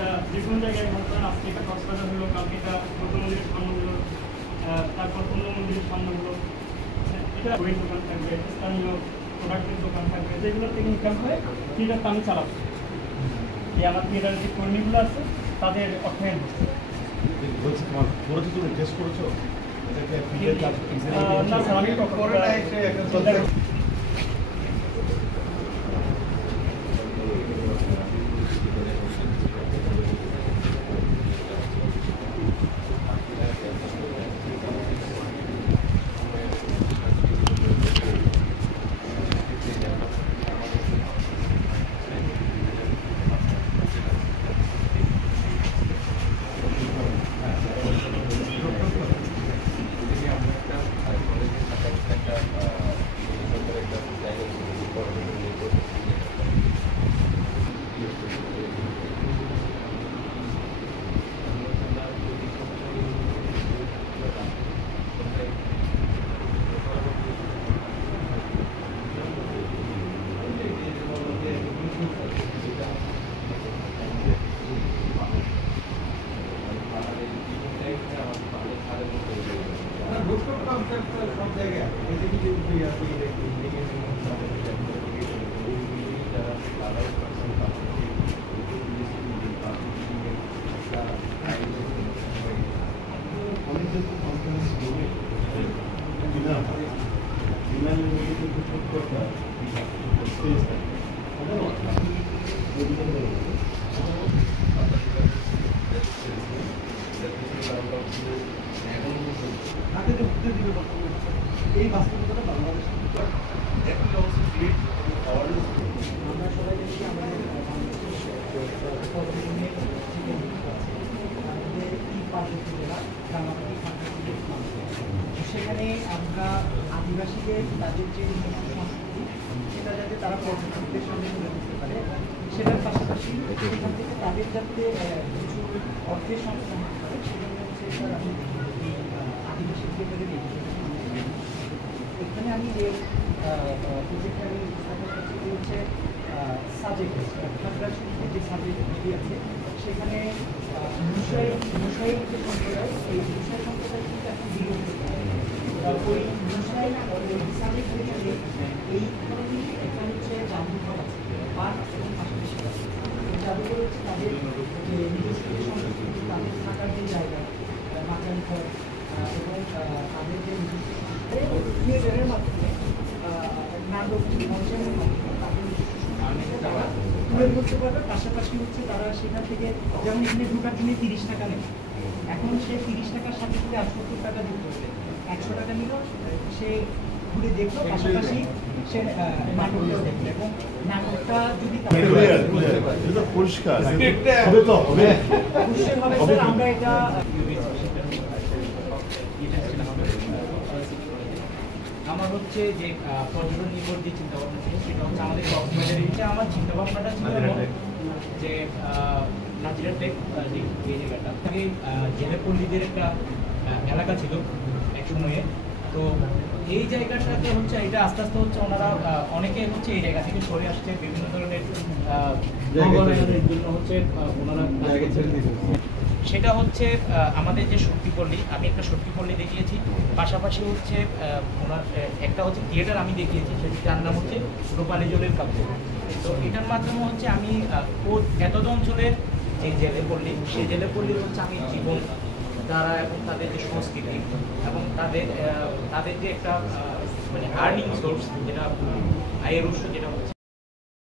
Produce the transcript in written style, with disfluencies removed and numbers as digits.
এটা যে কোনো জায়গায় মনে করেন আজকে এটা কক্সবাজার হলো, কালকে এটা বৌদ্ধ মন্দিরের সামনে হলো, তারপর অন্য মন্দিরের সামনে হলো। এটা বইয়ের দোকান থাকবে, স্থানীয় প্রোডাক্টের দোকান থাকবে, যেগুলো থেকে ইনকাম করে থিয়েটারটা আমি চালাবো। এই আমার থিয়েটারের যে কর্মীগুলো আছে তাদের অর্থায়ন হচ্ছে। না স্যার, আমি সব জায়গায় এই বাস্তবতাটা বাংলাদেশে আমরা সবাই দেখি আমাদের সেখানে আমরা আদিবাসীদের তাদের যে সংস্কৃতি সেটা যাতে তারা পর্যটকদের সামনে তুলে দিতে পারে, সেটার পাশাপাশি সেখান থেকে তাদের যাতে কিছু অর্থের সংস্থান হতে পারে, সেজন্য হচ্ছে আমি এই আদিবাসী থিয়েটারের এখানে আমি যে প্রজেক্টটা আমি স্থাপন করছি হচ্ছে সাবজেক্ট খাগড়াছড়িতে যে সাবজেক্টটি আছে সেখানে মুসাই যে সম্প্রদায়, এই মুসাই সম্প্রদায় কিন্তু এখন বিলুপ্ত। ওই মুসাই সাবজেক্ট থেকে এই ধরনের এখানে হচ্ছে জাদুঘর আছে, পার্ক এবং পাশাপাশি আছে। জাদুঘর হচ্ছে তাদের যে নিজস্ব সংস্কৃতি, তাদের থাকার যে জায়গা, মাকান ঘর এবং তাদের যে নিজস্ব থিয়েটারের মাধ্যমে নাটক মঞ্চায়নের মাধ্যমে তাদের তারা তুলে ধরতে পারবে। পাশাপাশি হচ্ছে তারা সেখান থেকে, যেমন এখানে ঢোকার জন্য 30 টাকা নেয়, এখন সে 30 টাকার সাথে যদি 70 টাকা দিতে হবে, 100 টাকা নিল, সে ঘুরে দেখলো, পাশাপাশি সে নাটকটাও দেখলো এবং নাটকটা যদি পরিষ্কার হবে আমরা এটা আমার হচ্ছে যে পর্যটন নির্ভর যে চিন্তাভাবনা ছিল সেটা হচ্ছে আমাদের কক্সবাজারের এটা আমার চিন্তাভাবনাটা ছিল যে নাজিরা টেক এই জায়গাটা আগে জেলেপল্লীদের একটা এলাকা ছিল এক সময়ে। তো এই জায়গাটাতে হচ্ছে এটা আস্তে আস্তে হচ্ছে ওনারা অনেকে হচ্ছে এই জায়গা থেকে সরে আসছে, বিভিন্ন ধরনের জন্য হচ্ছে ওনারা সেটা হচ্ছে আমাদের যে শক্তিপল্লী, আমি একটা শক্তিপল্লী দেখিয়েছি, পাশাপাশি হচ্ছে ওনার একটা হচ্ছে থিয়েটার আমি দেখিয়েছি, সেটার নাম হচ্ছে রূপালী জলের কাব্য। তো এটার মাধ্যমে হচ্ছে আমি এতদ অঞ্চলের যে জেলেপল্লী, সেই জেলেপল্লীর হচ্ছে আমি জীবন ধারা এবং তাদের যে সংস্কৃতি এবং তাদের যে একটা মানে আর্নিং সোর্স, যেটা আয়ের উৎস যেটা হচ্ছে